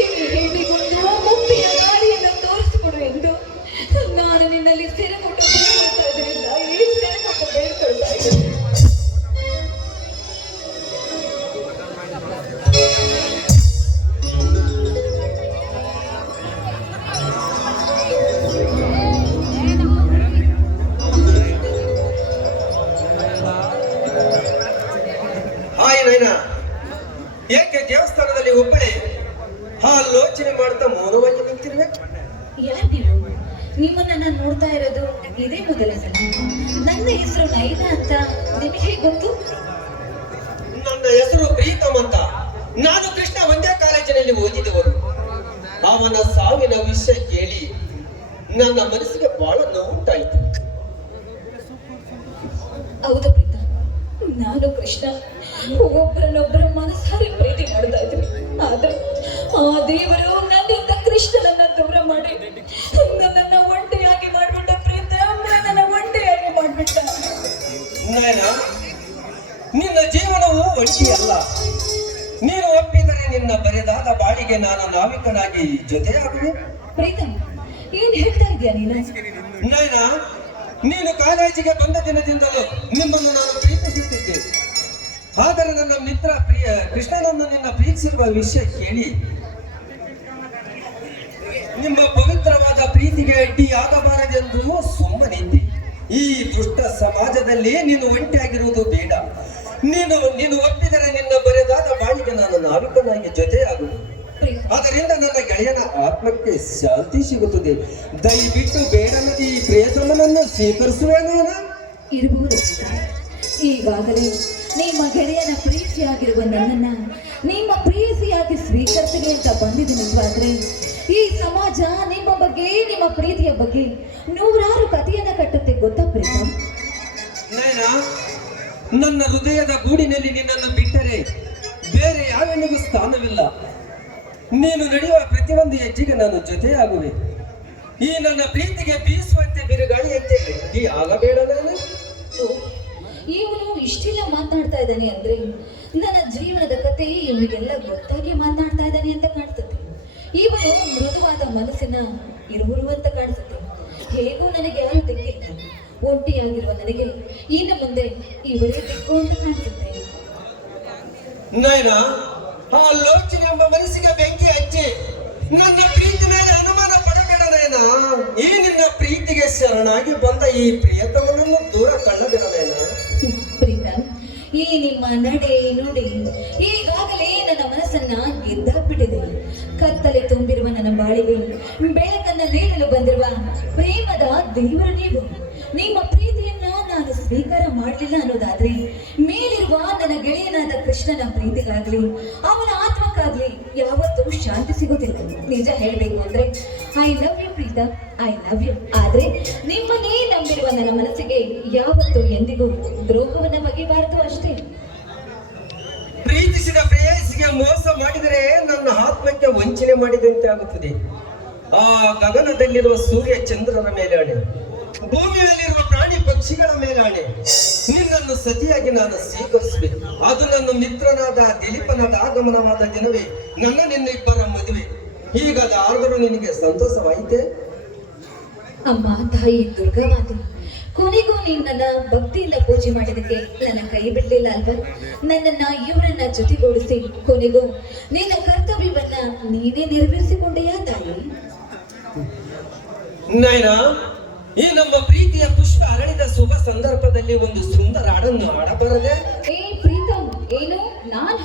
ಈ ಹೇಳಿಗೊಂದು ಮುಕ್ತಿಯ ಗಾಳಿಯನ್ನು ತೋರಿಸಿಕೊಡು ಎಂದು ನಾನು ನಿನ್ನಲ್ಲಿ ಸೆರೆಕೊಟ್ಟು ಬೇಡ್ಕೊಳ್ತಾ ಇದರಿಂದ ಈ ಸೆರೆಕೊಟ್ಟು ಬೇಡ್ಕೊಳ್ತಾ ಇದ್ದೇನೆ. ಏಕೆ ದೇವಸ್ಥಾನದಲ್ಲಿ ಒಬ್ಬಳೇ ಆಲೋಚನೆ ಮಾಡ್ತಾ ಮೌನವಾಗಿ ನಿಂತಿರುವೆ? ಯಾರು ನೀವು? ನಿಮ್ಮನ್ನ ನಾನು ನೋಡ್ತಾ ಇರೋದು ಇದೇ ಮೊದಲ ಸಲ. ನನ್ನ ಹೆಸರು ನೈನಾ ಅಂತ ನಿಮಗೆ ಗೊತ್ತು? ನನ್ನ ಹೆಸರು ಪ್ರೀತಮ್ ಅಂತ. ನಾನು ಕೃಷ್ಣ ಒಂದೇ ಕಾಲೇಜಿನಲ್ಲಿ ಓದಿದವರು. ಅವನ ಸಾವಿನ ವಿಷಯ ಕೇಳಿ ನನ್ನ ಮನಸ್ಸಿಗೆ ಬಹಳ ನೋವುಂಟಾಯಿತು. ಹೌದು ಪ್ರೀತ, ನಾನು ಕೃಷ್ಣ ಒಬ್ಬರನ್ನೊಬ್ಬರು ಮನಸ್ಸಾರಿ ಪ್ರೀತಿ ಮಾಡ್ತಾ ಇದ್ವಿ. ಆದ್ರೆ ಆ ದೇವರು ನನ್ನಿಂದ ಕೃಷ್ಣನನ್ನ ದೂರ ಮಾಡಿ ನನ್ನನ್ನ ಒಂಟೆಯಾಗಿ ಮಾಡ್ಬಿಟ್ಟ. ಪ್ರೀತ, ನನ್ನನ್ನ ಒಂಟೆಯಾಗಿ ಮಾಡ್ಬಿಟ್ಟ. ನಿನ್ನ ಜೀವನವು ಒಂಟಿಯಲ್ಲ. ನೀನು ಒಪ್ಪಿದರೆ ನಿನ್ನ ಬರೆದಾದ ಬಾಳಿಗೆ ನಾನು ನಾವಿಕನಾಗಿ ಜೊತೆಯಾಗುವೆ. ಪ್ರೀತಮ್, ಏನ್ ಹೇಳ್ತಾ ಇದೀಯ ನೀನು? ನಯನ, ನೀನು ಕಾಲೇಜಿಗೆ ಬಂದ ದಿನದಿಂದಲೂ ನಿಮ್ಮನ್ನು ನಾನು ಪ್ರೀತಿಸುತ್ತಿದ್ದೆ. ಆದರೆ ನನ್ನ ಮಿತ್ರ ಕೃಷ್ಣನನ್ನು ನಿನ್ನ ಪ್ರೀತಿಸಿರುವ ವಿಷಯ ಕೇಳಿ ನಿಮ್ಮ ಪವಿತ್ರವಾದ ಪ್ರೀತಿಗೆ ಅಡ್ಡಿಯಾಗಬಾರದೆಂದು ಸುಮ್ಮನಿದ್ದೆ. ಈ ದುಷ್ಟ ಸಮಾಜದಲ್ಲಿ ನೀನು ಒಂಟಿಯಾಗಿರುವುದು ಬೇಡ. ನೀನು ಒಪ್ಪಿದರೆ ನಿನ್ನ ಬರೆದಾದ ಬಾಳಿಗೆ ನಾನು ನಾವಿಕನಾಗಿ ಜೊತೆಯಾಗುವೆ. ಅದರಿಂದ ನನ್ನ ಗೆಳೆಯನ ಆತ್ಮಕ್ಕೆ ಶಾಂತಿ ಸಿಗುತ್ತದೆ. ದಯವಿಟ್ಟು ಬೇಡನದಿ ಈ ಪ್ರಿಯತಮನನ್ನು ಸ್ವೀಕರಿಸುವೇನೇನ? ಇರಬಹುದು. ಈಗಾಗಲೇ ನಿಮ್ಮ ಗೆಳೆಯನ ಪ್ರೀತಿಯಾಗಿರುವ ನನ್ನನ್ನ ನಿಮ್ಮ ಪ್ರೀತಿಯಾಗಿ ಸ್ವೀಕರಿಸಲಿ ಅಂತ ಬಂದಿದ್ದೀನಲ್ವಾದ್ರೆ, ಈ ಸಮಾಜ ನಿಮ್ಮ ಬಗ್ಗೆ, ನಿಮ್ಮ ಪ್ರೀತಿಯ ಬಗ್ಗೆ ನೂರಾರು ಕಥೆಯನ್ನ ಕಟ್ಟುತ್ತೆ. ಗೊತ್ತಾ ಪ್ರೀತಮ್? ನನ್ನ ಹೃದಯದ ಗೂಡಿನಲ್ಲಿ ನಿನ್ನನ್ನು ಬಿಟ್ಟರೆ ಬೇರೆ ಯಾವೆನಿಗೂ ಸ್ಥಾನವಿಲ್ಲ. ನೀನು ನಡೆಯುವ ಪ್ರತಿಯೊಂದು ಹೆಜ್ಜೆಗೆ ನಾನು ಜೊತೆಯಾಗುವೆ. ಈ ನನ್ನ ಪ್ರೀತಿಗೆ ಬೀಸುವಂತೆ ಬಿರುಗಾಳಿಯಂತೆ ಗಟ್ಟಿ ಆಗಬೇಡ. ನಾನು ಇವನು ಇಷ್ಟೆಲ್ಲ ಮಾತನಾಡ್ತಾ ಇದ್ದಾನೆ ಅಂದ್ರೆ ನನ್ನ ಜೀವನದ ಕಥೆ ಇವನಿಗೆಲ್ಲ ಗೊತ್ತಾಗಿ ಮಾತನಾಡ್ತಾ ಇದ್ದಾನೆ ಅಂತ ಕಾಣಿಸುತ್ತೆ. ಇವನು ಮೃದುವಾದ ಮನಸ್ಸಿನ ಇರುವರು ಅಂತ ಕಾಣಿಸುತ್ತೆ. ಹೇಗೂ ನನಗೆ ಯಾರು ದಿಕ್ಕಿಲ್ಲ. ಒಂಟಿಯಾಗಿರುವ ನನಗೆ ಇನ್ನು ಮುಂದೆ ಇವರೇ ದಿಕ್ಕು ಅಂತ ಕಾಣಿಸುತ್ತೆ. ನಯನ, ಆ ಲೋಚನೆ ಎಂಬ ಮನಸ್ಸಿಗೆ ಬೆಂಕಿ ಹಚ್ಚಿ ನನ್ನ ಪ್ರೀತಿ ಮೇಲೆ ಅನುಮಾನ ಪಡಬೇಡ ನಯನ. ಈ ನಿನ್ನ ಪ್ರೀತಿಗೆ ಶರಣಾಗಿ ಬಂದ ಈ ಪ್ರಿಯತಮನನ್ನು ದೂರ ತಳ್ಳಬೇಡ ನಯನ. ಪ್ರೀತಮ್, ಈ ನಿಮ್ಮ ನಡೆ ನುಡಿ ಈಗಾಗಲೇ ನನ್ನ ಮನಸ್ಸನ್ನ ಗೆದ್ದಾಕ್ಬಿಟ್ಟಿದೆ. ಕತ್ತಲೆ ತುಂಬಿರುವ ನನ್ನ ಬಾಳಿಗೆ ಬೆಳಕನ್ನ ನೀಡಲು ಬಂದಿರುವ ಪ್ರೇಮದ ದೇವರು ನೀವು. ನಿಮ್ಮ ಪ್ರೀತಿಯನ್ನ ನಾನು ಸ್ವೀಕಾರ ಮಾಡಲಿಲ್ಲ ಅನ್ನೋದಾದ್ರೆ ಮೇಲಿರುವ ನನ್ನ ಗೆಳೆಯನಾದ ಕೃಷ್ಣನ ಪ್ರೀತಿಗಾಗ್ಲಿ ಅವನ ಆತ್ಮಕ್ಕಾಗ್ಲಿ ಯಾವತ್ತೂ ಶಾಂತಿ ಸಿಗುತ್ತಿಲ್ಲ. ನಿಜ ಹೇಳ್ಬೇಕು ಅಂದ್ರೆ I love you Preetha, I love you. ಆದ್ರೆ ನಿಮ್ಮನ್ನೇ ನಂಬಿರುವ ನನ್ನ ಮನಸ್ಸಿಗೆ ಯಾವತ್ತೂ ಎಂದಿಗೂ ದ್ರೋಹವನ್ನ ಬಗೆಬಾರದು ಅಷ್ಟೇ. ಪ್ರೀತಿಸಿದ ಪ್ರೇಯಸಿಗೆ ಮೋಸ ಮಾಡಿದರೆ ನನ್ನ ಆತ್ಮಕ್ಕೆ ವಂಚನೆ ಮಾಡಿದಂತೆ ಆಗುತ್ತದೆ. ಆ ಗಗನದಲ್ಲಿರುವ ಸೂರ್ಯ ಚಂದ್ರರ ಮೇಲೆ ಆಣೆ, ಭೂಮಿಯಲ್ಲಿರುವ ಪ್ರಾಣಿ ಪಕ್ಷಿಗಳ ಮೇಲೆ ಆಣೆ, ನಿನ್ನನ್ನು ಸತಿಯಾಗಿ ನಾನು ಸ್ವೀಕರಿಸಬೇಕು. ಅದು ನನ್ನ ಮಿತ್ರನಾದ ದಿಲೀಪನಾದ ಆಗಮನವಾದ ದಿನವೇ ನನ್ನ ನಿನ್ನ ಇಬ್ಬರ ಮದುವೆ. ಹೀಗಾದರೂ ನಿನಗೆ ಸಂತೋಷವಾಯಿತೆ? ಅಮ್ಮ ತಾಯಿ ದುರ್ಗಾಮಾತೆ, ಕೊನೆಗೂ ನೀನು ನನ್ನ ಭಕ್ತಿಯಿಂದ ಪೂಜೆ ಮಾಡಿದಕ್ಕೆ ನನ್ನ ಕೈ ಬಿಡಲಿಲ್ಲ ಅಲ್ವಾ? ನನ್ನನ್ನ ಇವರನ್ನ ಜೊತೆಗೂಡಿಸಿ ಕೊನೆಗೂ ನಿನ್ನ ಕರ್ತವ್ಯವನ್ನ ನೀನೇ ನೆರವೇರಿಸಿಕೊಂಡೆಯಾ ತಾಯಿ? ನಯನ, ಈ ನಮ್ಮ ಪ್ರೀತಿಯ ಪುಷ್ಪ ಅರಳಿದ ಶುಭ ಸಂದರ್ಭದಲ್ಲಿ ಒಂದು ಸುಂದರ ಹಾಡನ್ನು ಹಾಡಬಾರದೆ? ಏ ಪ್ರೀತಮ್, ಏನು ನಾನು